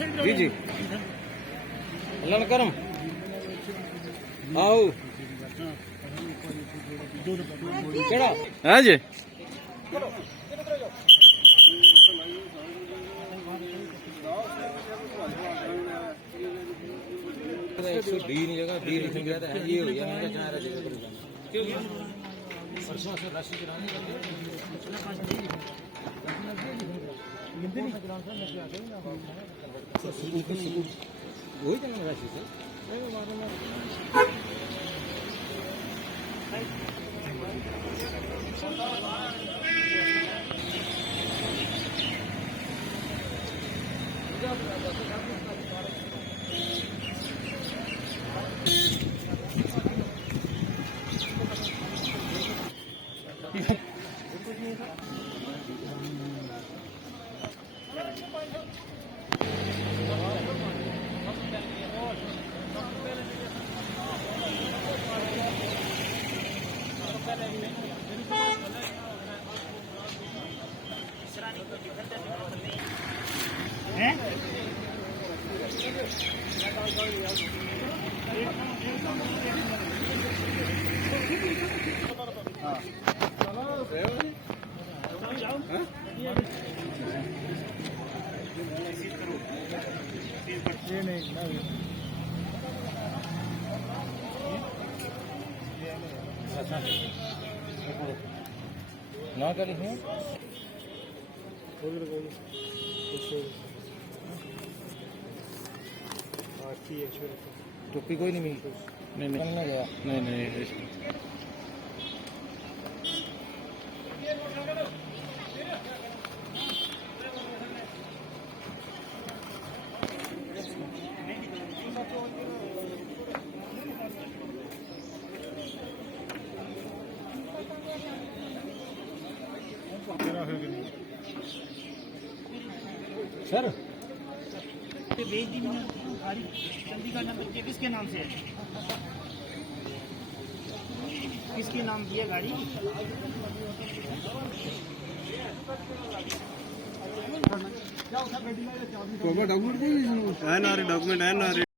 जी जी अल्लाह करम आओ केड़ा है जी डी नहीं जगह डी लिख गया था ये हो गया मैं क्या चाह रहा क्यों परसों से राशि चलाने वही जाना राशि से ना करी है टोपी कोई नहीं मिली नहीं गया नहीं सर भेज दी मैंने गाड़ी चंडीगढ़ नंबर के किसके नाम से है किसके नाम की है गाड़ी डॉक्यूमेंट है ना डॉक्यूमेंट है ना